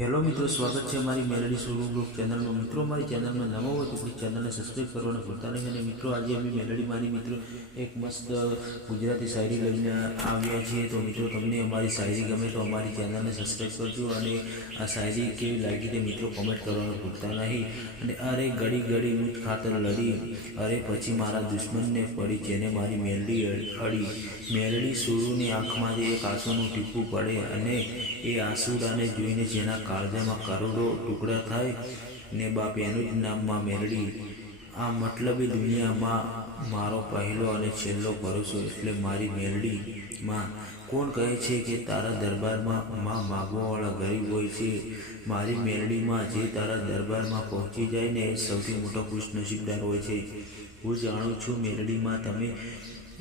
Hello मित्रों, स्वागत है हमारी मेलडी सोलू ग्रुप चैनल में। मित्रों, हमारी चैनल में नवा हो तो प्लीज चैनल ने सब्सक्राइब करना भूलता नहीं। અને મિત્રો, આજે અમે મેલડી માની મિત્રો એક મસ્ત ગુજરાતી શાયરી લઈને આવ્યા છીએ। તો મિત્રો, તમને અમારી શાયરી ગમે તો અમારી ચેનલને સબસ્ક્રાઈબ કરજો અને આ શાયરી કેવી લાગી તે મિત્રો કોમેન્ટ કરવાનું ભૂલતા નહીં। અને અરે ઘડી ઘડી મુજ ખાતર લડી, અરે પછી મારા દુશ્મનને પડી, જેને મારી મેલડી અડી। મેલડી સોરુની આંખમાંથી એક આંસુનું ટીપું પડે અને એ આંસુડાને જોઈને જેના કાળજામાં કરોડો ટુકડા થાય ને બાપ એનું જ નામમાં મેલડી। આ મતલબી દુનિયામાં મારો પહેલો અને છેલ્લો ભરોસો એટલે મારી મેલડી માં। કોણ કહે છે કે તારા દરબારમાં માં માગવાવાળા ગરીબ હોય છે? મારી મેલડીમાં જે તારા દરબારમાં પહોંચી જાય ને એ સૌથી મોટો ખુશનસીબદાર હોય છે। હું જાણું છું મેલડીમાં તમે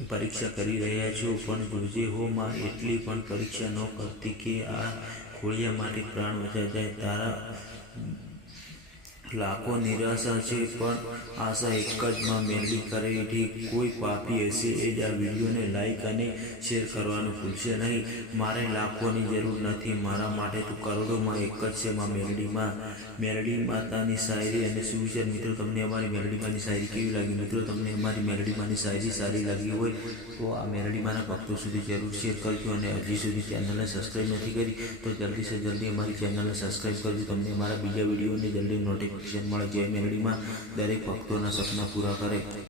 પરીક્ષા કરી રહ્યા છો, પણ જોજે હો માં, એટલી પણ પરીક્ષા ન કરતી કે આ ખોળિયા માટે પ્રાણ વચા જાય। તારા લાખો નિરાશા છે પણ આશા એક જ માં મેલડી કરે ઠીક। કોઈ પાપી હશે એ જ આ વિડીયોને લાઈક અને શેર કરવાનું ભૂલશે નહીં। મારે લાખોની જરૂર નથી, મારા માટે તો કરોડોમાં એક જ છે માં મેલડીમાં। મેલડી માતાની શાયરી અને સુવિચાર। મિત્રો, તમને અમારી મેલડી માની શાયરી કેવી લાગી? મિત્રો, તમને અમારી મેલડી માની શાયરી સારી લાગી હોય તો આ મેલડી માના ભક્તો સુધી જરૂર શેર કરજો। અને હજી સુધી ચેનલને સબસ્ક્રાઈબ નથી કરી તો જલ્દી સે જલ્દી અમારી ચેનલને સબસ્ક્રાઈબ કરજો। તમને અમારા બીજા વિડીયોની જલ્દી નોટિફિકેશન મળે। જય મેલડીમાં, દરેક ભક્તોના સપના પૂરા કરે।